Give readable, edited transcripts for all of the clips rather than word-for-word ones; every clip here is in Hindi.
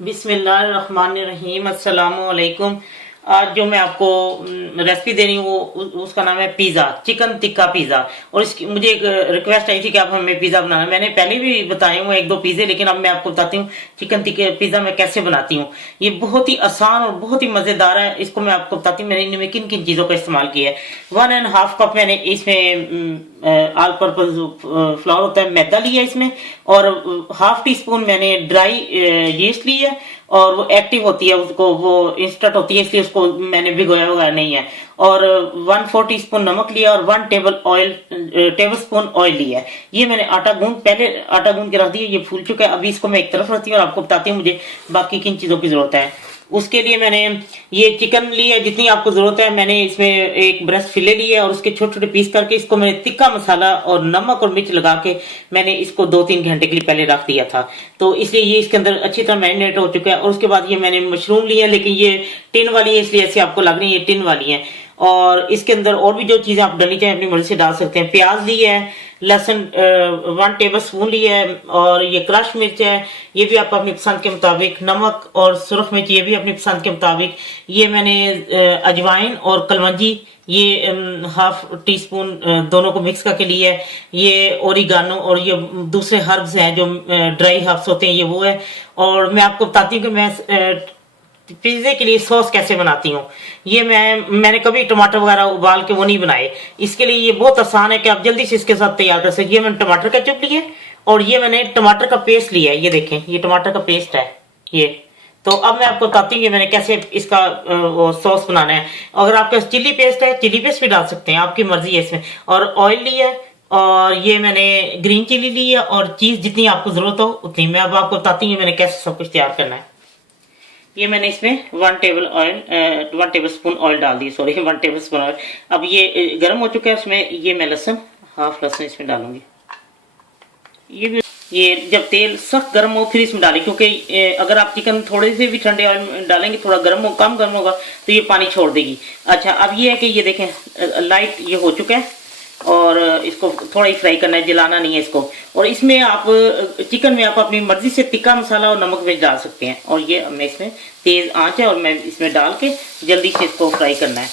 बिस्मिल्लाहिर्रहमानिर्रहीम अस्सलामु अलैकुम। आज जो मैं आपको रेसिपी दे रही हूँ वो उसका नाम है पिज़्ज़ा, चिकन टिक्का पिज़्ज़ा। और इसकी मुझे एक रिक्वेस्ट आई थी कि आप हमें पिज़्ज़ा बनाना। मैंने पहले भी बताए हुए एक दो पिज़्ज़े, लेकिन अब मैं आपको बताती हूँ चिकन टिक्का पिज़्ज़ा मैं कैसे बनाती हूँ। ये बहुत ही आसान और बहुत ही मज़ेदार है। इसको मैं आपको बताती हूँ मैंने इनमें किन किन चीज़ों का इस्तेमाल किया है। 1.5 कप मैंने इसमें ऑल पर्पज फ्लावर होता है मैदा लिया इसमें, और हाफ टी स्पून मैंने ड्राई यीस्ट ली है, और वो एक्टिव होती है, उसको वो इंस्टेंट होती है, इसलिए उसको मैंने भिगोया हुआ नहीं है। और 1/4 टीस्पून नमक लिया और 1 टेबल स्पून ऑयल लिया है। ये मैंने पहले आटा गूंद के रख दिया, ये फूल चुका है। अभी इसको मैं एक तरफ रखती हूँ और आपको बताती हूँ मुझे बाकी किन चीजों की जरूरत है। उसके लिए मैंने ये चिकन ली है जितनी आपको जरूरत है। मैंने इसमें एक ब्रेस्ट फिले ली है और उसके छोटे छोटे पीस करके इसको मैंने तिक्का मसाला और नमक और मिर्च लगा के मैंने इसको 2-3 घंटे के लिए पहले रख दिया था, तो इसलिए ये इसके अंदर अच्छी तरह मैरिनेट हो चुका है। और उसके बाद ये मैंने मशरूम ली है, लेकिन ये टिन वाली है इसलिए ऐसे आपको लग रही है, ये टिन वाली है। और इसके अंदर और भी जो चीजें आप डालनी चाहें अपनी मर्जी से डाल सकते हैं। प्याज ली है, लहसुन 1 टेबल स्पून ली है, और ये क्रश मिर्च है, ये भी आप अपनी पसंद के मुताबिक। नमक और सुरख मिर्च ये भी अपनी पसंद के मुताबिक। ये मैंने अजवाइन और कलवंजी ये हाफ टी स्पून दोनों को मिक्स करके लिया है। ये ओरिगानो और ये दूसरे हर्ब्स हैं जो ड्राई हर्ब्स होते हैं, ये वो है। और मैं आपको बताती हूँ कि मैं पिज्जे के लिए सॉस कैसे बनाती हूँ। ये मैंने कभी टमाटर वगैरह उबाल के वो नहीं बनाए। इसके लिए ये बहुत आसान है कि आप जल्दी से इसके साथ तैयार कर सकते। ये मैंने टमाटर केचप लिया है और ये मैंने टमाटर का पेस्ट लिया है। ये देखें, ये टमाटर का पेस्ट है ये। तो अब मैं आपको बताती हूँ कि मैंने कैसे इसका वो सॉस बनाना है। अगर आपके पास चिल्ली पेस्ट है, चिल्ली पेस्ट भी डाल सकते हैं, आपकी मर्जी है इसमें। और ऑयल लिया है, और ये मैंने ग्रीन चिल्ली ली है, और चीज जितनी आपको जरूरत हो उतनी। मैं अब आपको बताती हूँ मैंने कैसे सब कुछ तैयार करना है। ये मैंने इसमें 1 टेबल स्पून ऑयल डाल दी, सॉरी 1 टेबल स्पून ऑयल। अब ये गर्म हो चुका है, उसमें ये मैं हाफ लहसुन इसमें डालूंगी। ये जब तेल सख्त गर्म हो फिर इसमें डालें, क्योंकि अगर आप चिकन थोड़े से भी ठंडे ऑयल में डालेंगे, थोड़ा कम गर्म होगा तो ये पानी छोड़ देगी। अच्छा, अब ये है कि ये देखें लाइट ये हो चुका है, और इसको थोड़ा ही फ्राई करना है, जलाना नहीं है इसको। और इसमें आप चिकन में आप अपनी मर्जी से तिक्का मसाला और नमक मिर्च डाल सकते हैं। और ये मैं इसमें तेज आंच है और मैं इसमें डाल के जल्दी से इसको फ्राई करना है।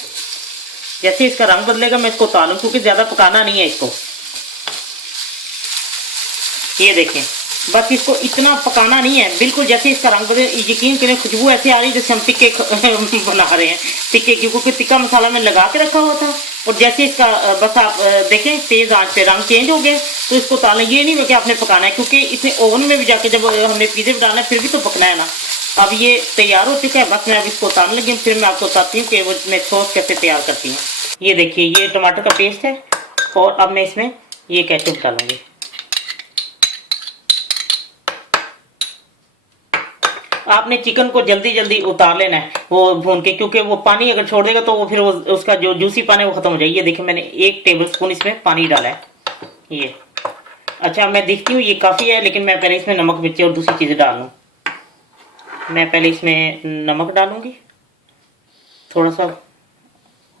जैसे इसका रंग बदलेगा मैं इसको उतारूं, क्योंकि ज्यादा पकाना नहीं है इसको। ये देखें, बस इसको इतना पकाना नहीं है, बिल्कुल जैसे इसका रंग बदले। यकीन करें खुशबू ऐसे आ रही है जैसे हम टिक्के बना रहे हैं, टिक्के की, क्योंकि तिक्का मसाला में लगा के रखा हुआ था। और जैसे इसका बस आप देखें तेज आंच पे रंग चेंज हो गया तो इसको उतारना। ये नहीं है कि आपने पकाना है, क्योंकि इसमें ओवन में भी जाके जब हमने पिज़्ज़े में डालना है फिर भी तो पकना है ना। अब ये तैयार हो चुका है, बस मैं अब इसको उतारने लगी हूँ। फिर मैं आपको बताती हूँ कि वो मैं सॉस कैसे तैयार करती हूँ। ये देखिए, ये टमाटर का पेस्ट है, और अब मैं इसमें ये केचप डालूंगी। आपने चिकन को जल्दी जल्दी उतार लेना है वो भून के, क्योंकि वो पानी अगर छोड़ देगा तो वो फिर वो उसका जो जूसी पानी वो खत्म हो जाएगी। ये देखिए मैंने 1 टेबल स्पून इसमें पानी डाला है ये। अच्छा, मैं देखती हूँ ये काफी है, लेकिन मैं पहले इसमें नमक मिर्ची और दूसरी चीजें डाल लूँ। मैं पहले इसमें नमक डालूंगी थोड़ा सा,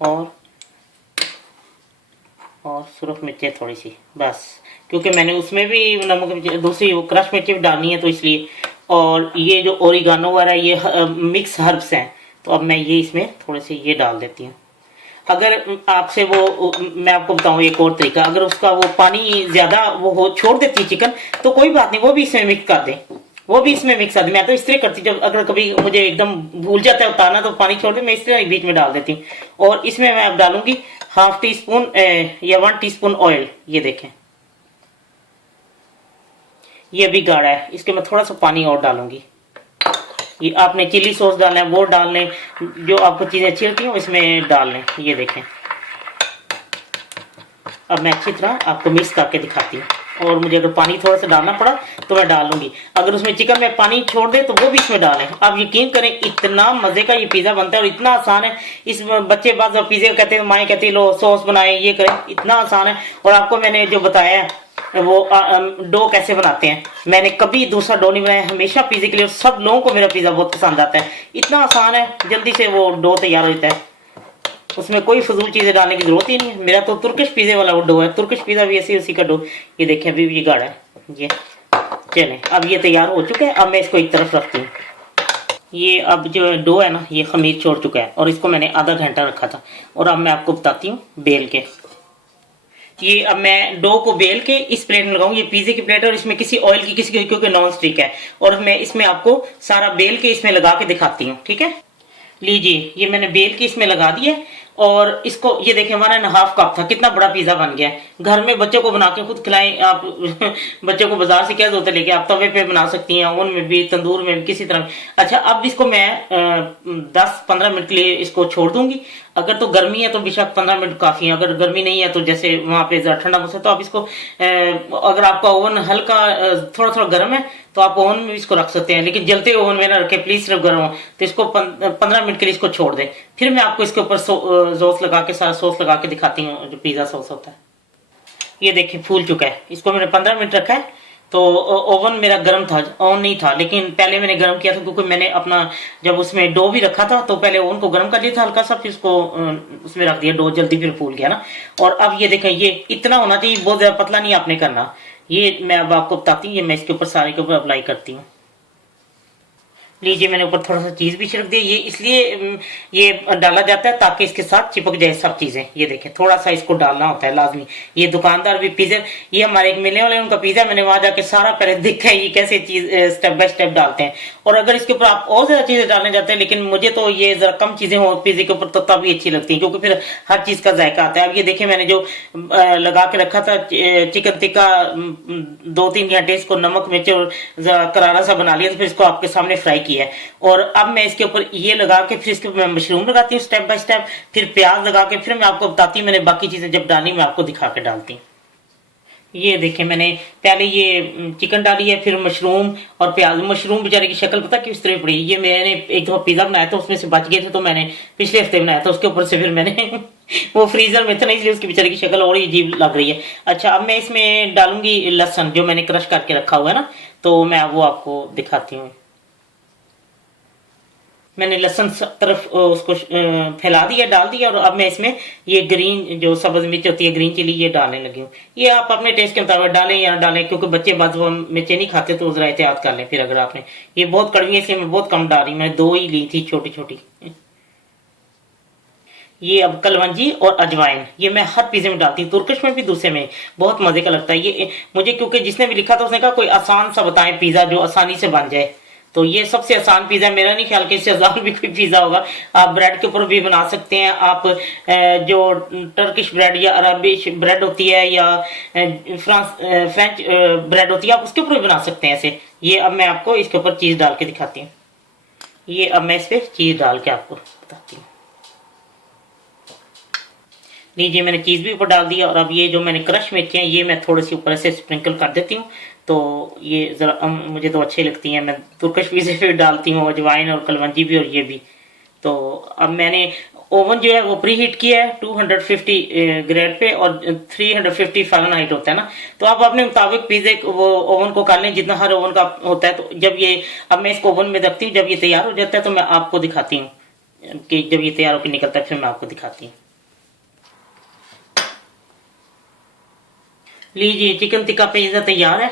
और सुरख मिर्ची थोड़ी सी, बस, क्योंकि मैंने उसमें भी नमक दूसरी वो क्रश मिर्ची भी डालनी है तो इसलिए। और ये जो ओरिगानो वगैरह ये मिक्स हर्ब्स हैं, तो अब मैं ये इसमें थोड़े से ये डाल देती हूँ। अगर आपसे वो मैं आपको बताऊँ एक और तरीका, अगर उसका वो पानी ज्यादा वो हो छोड़ देती है चिकन, तो कोई बात नहीं, वो भी इसमें मिक्स कर दें, वो भी इसमें मिक्स कर दें। मैं तो इस तरह करती हूँ, जब अगर कभी मुझे एकदम भूल जाता है उतारना तो पानी छोड़ दे, मैं इस तरह बीच में डाल देती हूँ। और इसमें मैं अब डालूंगी हाफ टी स्पून या 1 टीस्पून ऑयल। ये देखें, ये भी गाढ़ा है, इसके मैं थोड़ा सा पानी और डालूंगी। ये आपने चिली सॉस डालना है वो डाल लें, जो आपको चीजें अच्छी लगती हैं इसमें डाल लें। ये देखें, अब मैं अच्छी तरह आपको मिक्स करके दिखाती हूँ। और मुझे अगर पानी थोड़ा सा डालना पड़ा तो मैं डाल लूंगी। अगर उसमें चिकन में पानी छोड़ दे तो वो भी इसमें डालें। आप यकीन करें इतना मजे का ये पिज्जा बनता है और इतना आसान है। इस बच्चे बाद पिज्जे कहते हैं, माएँ कहती है लो सॉस बनाए, ये करें, इतना आसान है। और आपको मैंने जो बताया है वो डो कैसे बनाते हैं, मैंने कभी दूसरा डो नहीं बनाया, हमेशा पिज्जे के लिए। सब लोगों को मेरा पिज्जा बहुत पसंद आता है, इतना आसान है, जल्दी से वो डो तैयार हो जाता है। उसमें कोई फजूल चीजें डालने की जरूरत ही नहीं है। मेरा तो तुर्किश पिज्जे वाला वो डो है, तुर्किश पिज्जा भी ऐसी उसी का डो। ये देखें अभी भी ये गाढ़ा है ये। चलें, अब ये तैयार हो चुका है, अब मैं इसको एक तरफ रखती हूँ। ये अब जो डो है ना, ये खमीर छोड़ चुका है और इसको मैंने आधा घंटा रखा था। और अब मैं आपको बताती हूँ बेल के। ये अब मैं डो को बेल के इस प्लेट में लगाऊंगी। ये पिज्जे की प्लेट है और इसमें किसी ऑयल की, किसी क्योंकि नॉन स्टिक है। और मैं इसमें आपको सारा बेल के इसमें लगा के दिखाती हूँ, ठीक है। लीजिए, ये मैंने बेल के इसमें लगा दिया और इसको ये देखें 1.5 कप था, कितना बड़ा पिज्जा बन गया है। घर में बच्चों को बना के खुद खिलाएं आप। बच्चों को बाजार से क्या जरूरत है लेके, आप तवे पे बना सकती हैं, ओवन में भी, तंदूर में भी, किसी तरह। अच्छा, अब इसको मैं 10-15 मिनट के लिए इसको छोड़ दूंगी। अगर तो गर्मी है तो बेशक 15 मिनट काफी है। अगर गर्मी नहीं है तो जैसे वहां पे जरा ठंडा मौसम, तो आप इसको अगर आपका ओवन हल्का थोड़ा थोड़ा गर्म है तो आप ओवन में इसको रख सकते हैं, लेकिन जलते ओवन में ना रखें प्लीज, सिर्फ गर्म हो। तो इसको 15 मिनट के लिए इसको छोड़ दें। फिर मैं आपको इसके ऊपर सॉस लगा के, सारा सॉस लगा के दिखाती हूँ, जो पिज्जा सॉस होता है। ये देखिए फूल चुका है। इसको मैंने 15 मिनट रखा है। तो ओवन मेरा गर्म था, ऑन नहीं था, लेकिन पहले मैंने गर्म किया था क्योंकि मैंने अपना जब उसमें डो भी रखा था तो पहले ओवन को गर्म कर लिया था हल्का सा, फिर उसको उसमें रख दिया। डो जल्दी फिर फूल गया ना। और अब ये देखें, ये इतना होना चाहिए, बहुत ज्यादा पतला नहीं आपने करना। ये मैं अब आपको बताती हूँ। ये मैं इसके ऊपर सारे के ऊपर अप्लाई करती हूँ। लीजिए, मैंने ऊपर थोड़ा सा चीज भी छिड़क दिया। ये इसलिए ये डाला जाता है ताकि इसके साथ चिपक जाए सब चीजें। ये देखें, थोड़ा सा इसको डालना होता है लाजमी। ये दुकानदार भी पिज्जा, ये हमारे एक मिलने वाले उनका पिज्जा, मैंने वहां जाके सारा पहले देखा है ये कैसे चीज स्टेप बाय स्टेप डालते हैं। और अगर इसके ऊपर आप और ज्यादा चीजें डालने जाते हैं, लेकिन मुझे तो ये जरा कम चीजें हो पिज्जे के ऊपर तो तभी अच्छी लगती है, क्योंकि फिर हर चीज का जायका आता है। अब ये देखें, मैंने जो लगा के रखा था चिकन टिक्का, 2-3 घंटे इसको नमक मिर्च और करारा सा बना लिया, तो फिर इसको आपके सामने फ्राई किया है। और अब मैं इसके ऊपर ये लगा के फिर इसके ऊपर मैं मशरूम लगाती हूँ स्टेप बाय स्टेप, फिर प्याज लगा के, फिर मैं आपको बताती हूँ मैंने बाकी चीजें जब डाली मैं आपको दिखा के डालती हूँ। ये देखें, मैंने पहले ये चिकन डाली है, फिर मशरूम और प्याज। मशरूम बेचारे की शक्ल पता किस तरह पड़ी। ये मैंने एक दफा पिज्जा बनाया था, उसमें से बच गए थे, तो मैंने पिछले हफ्ते बनाया था, उसके ऊपर से फिर मैंने वो फ्रीजर में था ना, इसलिए उसकी बेचारे की शक्ल और अजीब लग रही है। अच्छा, अब मैं इसमें डालूंगी लहसुन, जो मैंने क्रश करके रखा हुआ है ना, तो मैं वो आपको दिखाती हूँ। मैंने लहसुन तरफ उसको फैला दिया, डाल दिया। और अब मैं इसमें ये ग्रीन जो सब्ज मिर्च होती है, ग्रीन चिली, ये डालने लगी हूँ। ये आप अपने टेस्ट के मुताबिक डालें या ना डालें, क्योंकि बच्चे बाद वो मिर्चें नहीं खाते, तो जरा एहतियात कर लें। फिर अगर आपने, ये बहुत कड़वी है इसलिए मैं बहुत कम डाल रही हूँ, मैंने 2 ही ली थी छोटी छोटी। ये अब कलवंजी और अजवाइन, ये मैं हर पिज्जे में डालती हूँ, तुर्किश में भी, दूसरे में, बहुत मजे का लगता है ये मुझे। क्योंकि जिसने भी लिखा था उसने कहा कोई आसान सा बताएं पिज्जा जो आसानी से बन जाए, तो ये सबसे आसान पिज्जा। मेरा नहीं ख्याल कि इससे आसान भी कोई पिज्जा होगा। आप ब्रेड के ऊपर भी बना सकते हैं। आप जो टर्किश ब्रेड या अरबिश ब्रेड होती है या फ्रेंच ब्रेड होती है, आप उसके ऊपर भी बना सकते हैं ऐसे। ये अब मैं आपको इसके ऊपर चीज डाल के दिखाती हूँ। ये अब मैं इस पे चीज डाल के आपको बताती हूँ। लीजिए, मैंने चीज भी ऊपर डाल दिया। और अब ये जो मैंने क्रश मिर्ची हैं, ये मैं थोड़ी सी ऊपर से स्प्रिंकल कर देती हूँ। तो ये जरा मुझे तो अच्छी लगती हैं, मैं तुर्किश पिज़्ज़े पे डालती हूँ अजवाइन और कलवंजी भी, और ये भी। तो अब मैंने ओवन जो है वो प्री हीट किया है 250 ग्रेड पे, और 350 फ़ारेनहाइट होता है ना। तो आप अपने मुताबिक पिज़्ज़े वो ओवन को कर लें, जितना हर ओवन का होता है। तो जब ये, अब मैं इसको ओवन में रखती हूँ, जब ये तैयार हो जाता है तो मैं आपको दिखाती हूँ कि जब ये तैयार होकर निकलता है, फिर मैं आपको दिखाती हूँ। लीजिए, चिकन टिक्का पिज़्ज़ा तैयार है।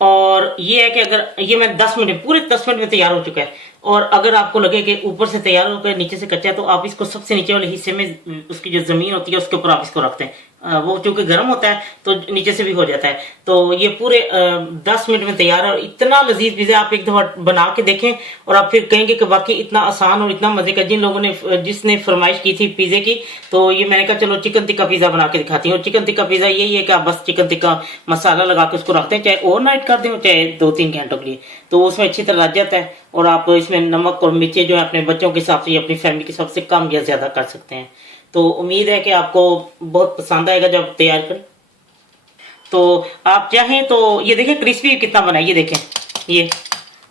और ये है कि अगर ये मैं 10 मिनट, पूरे 10 मिनट में तैयार हो चुका है। और अगर आपको लगे कि ऊपर से तैयार होकर नीचे से कच्चा है, तो आप इसको सबसे नीचे वाले हिस्से में, उसकी जो जमीन होती है उसके ऊपर आप इसको रखते हैं। वो चूंकि गर्म होता है तो नीचे से भी हो जाता है। तो ये पूरे 10 मिनट में तैयार है। और इतना लजीज पिज़्ज़ा, आप एक दफा बना के देखें और आप फिर कहेंगे कि वाकई इतना आसान और इतना मजे का। जिन लोगों ने, जिसने फरमाइश की थी पिज़्ज़े की, तो ये मैंने कहा चलो चिकन टिक्का पिज़्ज़ा बना के दिखाती हूँ। और चिकन टिक्का पिज़्ज़ा यही है कि आप बस चिकन टिक्का मसाला लगा के उसको रखते हैं, चाहे ओवरनाइट कर दें चाहे 2-3 घंटों के लिए, तो उसमें अच्छी तरह रच जाता है। और आप इसमें नमक और मिर्चें जो है अपने बच्चों के हिसाब से या अपनी फैमिली के हिसाब से कम या ज्यादा कर सकते हैं। तो उम्मीद है कि आपको बहुत पसंद आएगा जब तैयार करें। तो आप चाहें तो ये देखें क्रिस्पी कितना बना है, ये देखें ये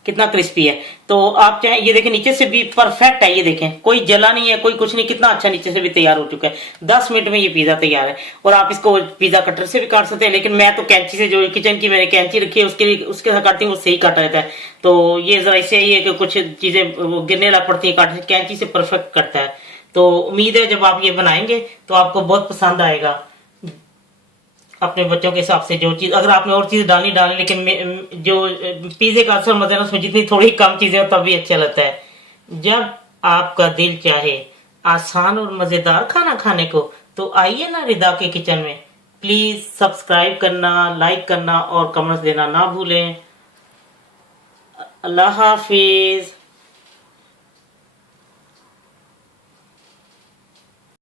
कितना क्रिस्पी है। तो आप चाहें, ये देखें नीचे से भी परफेक्ट है, ये देखें कोई जला नहीं है, कोई कुछ नहीं, कितना अच्छा नीचे से भी तैयार हो चुका है। 10 मिनट में ये पिज्जा तैयार है। और आप इसको पिज्जा कटर से भी काट सकते हैं, लेकिन मैं तो कैंची से, जो किचन की मैंने कैंची रखी है उसके साथ काटती हूँ, वो सही काट रहता है। तो ये जरा इससे ही है कि कुछ चीजें गिरने लग पड़ती है काटने, कैंची से परफेक्ट करता है। तो उम्मीद है जब आप ये बनाएंगे तो आपको बहुत पसंद आएगा, अपने बच्चों के हिसाब से। जो चीज, अगर आपने और चीज डालनी, लेकिन जो पिज्जे का असर मजा है उसमें जितनी थोड़ी कम चीजें हो तब भी अच्छा लगता है। जब आपका दिल चाहे आसान और मजेदार खाना खाने को, तो आइए ना रिदा के किचन में। प्लीज सब्सक्राइब करना, लाइक करना और कमेंट्स देना ना भूलें। अल्लाह हाफिज।